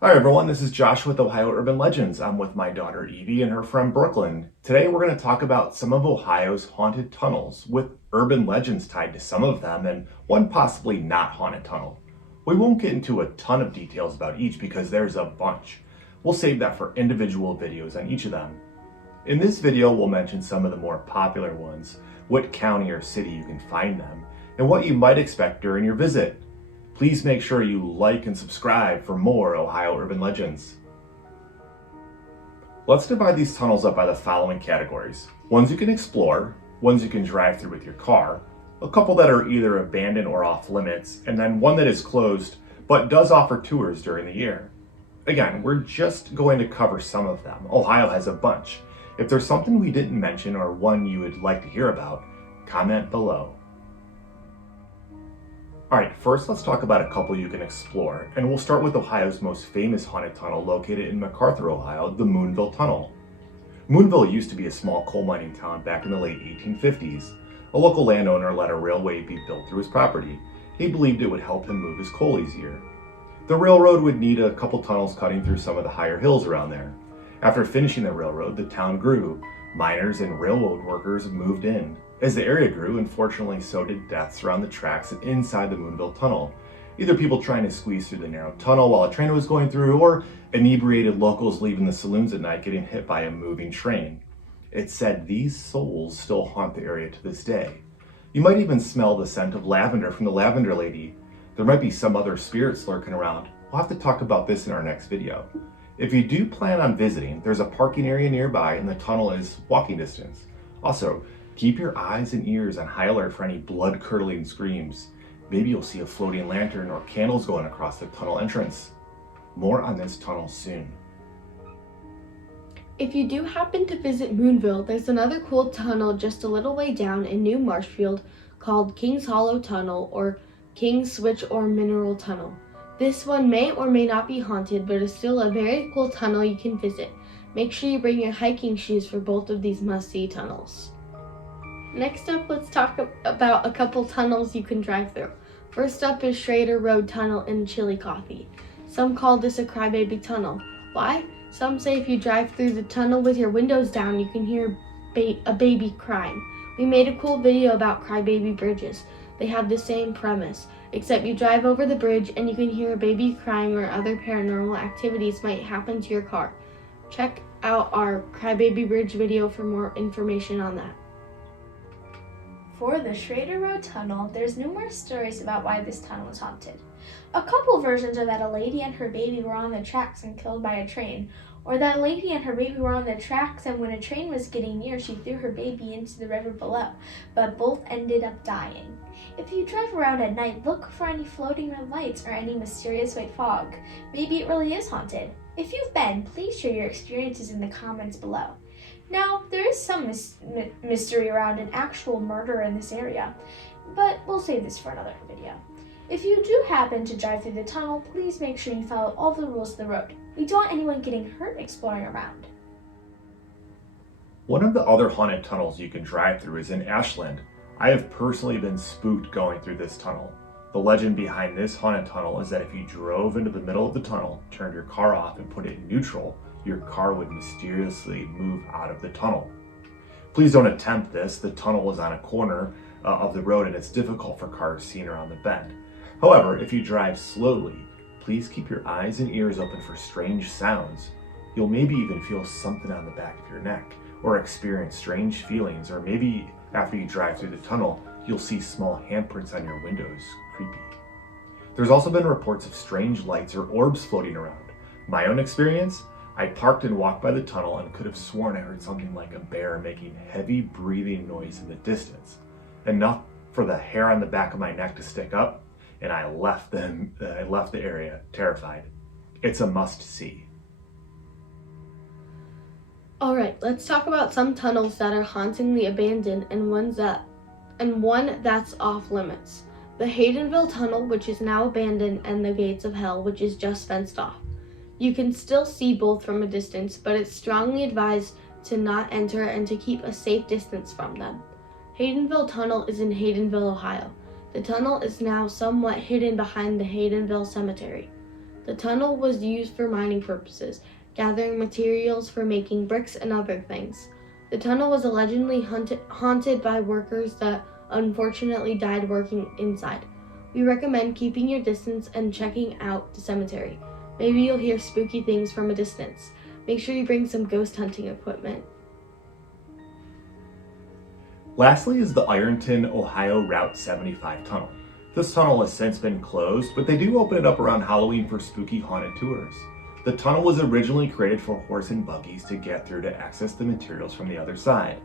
Hi everyone, this is Josh with Ohio Urban Legends. I'm with my daughter Evie and her friend Brooklyn. Today we're going to talk about some of Ohio's haunted tunnels, with urban legends tied to some of them and one possibly not haunted tunnel. We won't get into a ton of details about each because there's a bunch. We'll save that for individual videos on each of them. In this video we'll mention some of the more popular ones, what county or city you can find them, and what you might expect during your visit. Please make sure you like and subscribe for more Ohio Urban Legends. Let's divide these tunnels up by the following categories. Ones you can explore, ones you can drive through with your car, a couple that are either abandoned or off limits, and then one that is closed but does offer tours during the year. Again, we're just going to cover some of them. Ohio has a bunch. If there's something we didn't mention or one you would like to hear about, comment below. Alright, first let's talk about a couple you can explore, and we'll start with Ohio's most famous haunted tunnel located in MacArthur, Ohio, the Moonville Tunnel. Moonville used to be a small coal mining town back in the late 1850s. A local landowner let a railway be built through his property. He believed it would help him move his coal easier. The railroad would need a couple tunnels cutting through some of the higher hills around there. After finishing the railroad, the town grew. Miners and railroad workers moved in. As the area grew, unfortunately, so did deaths around the tracks and inside the Moonville Tunnel. Either people trying to squeeze through the narrow tunnel while a train was going through, or inebriated locals leaving the saloons at night getting hit by a moving train. It's said these souls still haunt the area to this day. You might even smell the scent of lavender from the Lavender Lady. There might be some other spirits lurking around. We'll have to talk about this in our next video. If you do plan on visiting, there's a parking area nearby and the tunnel is walking distance. Also, keep your eyes and ears on high alert for any blood-curdling screams. Maybe you'll see a floating lantern or candles going across the tunnel entrance. More on this tunnel soon. If you do happen to visit Moonville, there's another cool tunnel just a little way down in New Marshfield called King's Hollow Tunnel or King's Switch or Mineral Tunnel. This one may or may not be haunted, but is still a very cool tunnel you can visit. Make sure you bring your hiking shoes for both of these must-see tunnels. Next up, let's talk about a couple tunnels you can drive through. First up is Schrader Road Tunnel in Chillicothe. Some call this a Crybaby Tunnel. Why? Some say if you drive through the tunnel with your windows down, you can hear a baby crying. We made a cool video about crybaby bridges. They have the same premise, except you drive over the bridge and you can hear a baby crying or other paranormal activities might happen to your car. Check out our Crybaby Bridge video for more information on that. For the Schrader Road Tunnel, there's numerous stories about why this tunnel is haunted. A couple versions are that a lady and her baby were on the tracks and killed by a train, or that a lady and her baby were on the tracks and when a train was getting near, she threw her baby into the river below, but both ended up dying. If you drive around at night, look for any floating red lights or any mysterious white fog. Maybe it really is haunted. If you've been, please share your experiences in the comments below. Now, there is some mystery around an actual murder in this area, but we'll save this for another video. If you do happen to drive through the tunnel, please make sure you follow all the rules of the road. We don't want anyone getting hurt exploring around. One of the other haunted tunnels you can drive through is in Ashland. I have personally been spooked going through this tunnel. The legend behind this haunted tunnel is that if you drove into the middle of the tunnel, turned your car off and put it in neutral, your car would mysteriously move out of the tunnel. Please don't attempt this. The tunnel is on a corner of the road and it's difficult for cars seen around the bend. However, if you drive slowly, please keep your eyes and ears open for strange sounds. You'll maybe even feel something on the back of your neck or experience strange feelings, or maybe after you drive through the tunnel, you'll see small handprints on your windows. Creepy. There's also been reports of strange lights or orbs floating around. My own experience? I parked and walked by the tunnel and could have sworn I heard something like a bear making heavy breathing noise in the distance. Enough for the hair on the back of my neck to stick up, and I left the area terrified. It's a must-see. Alright, let's talk about some tunnels that are hauntingly abandoned and one that's off limits. The Haydenville Tunnel, which is now abandoned, and the Gates of Hell, which is just fenced off. You can still see both from a distance, but it's strongly advised to not enter and to keep a safe distance from them. Haydenville Tunnel is in Haydenville, Ohio. The tunnel is now somewhat hidden behind the Haydenville Cemetery. The tunnel was used for mining purposes, gathering materials for making bricks and other things. The tunnel was allegedly haunted by workers that unfortunately died working inside. We recommend keeping your distance and checking out the cemetery. Maybe you'll hear spooky things from a distance. Make sure you bring some ghost hunting equipment. Lastly is the Ironton, Ohio Route 75 tunnel. This tunnel has since been closed, but they do open it up around Halloween for spooky haunted tours. The tunnel was originally created for horse and buggies to get through to access the materials from the other side.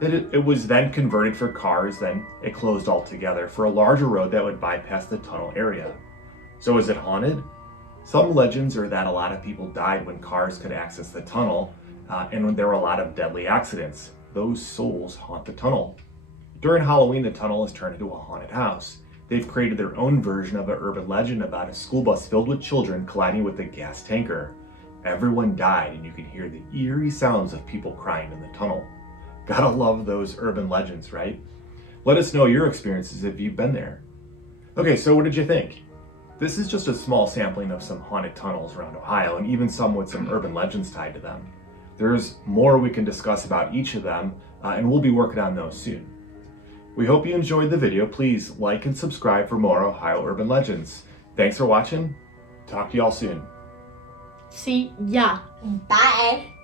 It was then converted for cars, then it closed altogether for a larger road that would bypass the tunnel area. So is it haunted? Some legends are that a lot of people died when cars could access the tunnel, and when there were a lot of deadly accidents. Those souls haunt the tunnel. During Halloween, the tunnel is turned into a haunted house. They've created their own version of an urban legend about a school bus filled with children colliding with a gas tanker. Everyone died, and you can hear the eerie sounds of people crying in the tunnel. Gotta love those urban legends, right? Let us know your experiences if you've been there. Okay, so what did you think? This is just a small sampling of some haunted tunnels around Ohio, and even some with some urban legends tied to them. There's more we can discuss about each of them, and we'll be working on those soon. We hope you enjoyed the video. Please like and subscribe for more Ohio urban legends. Thanks for watching. Talk to y'all soon. See ya. Bye.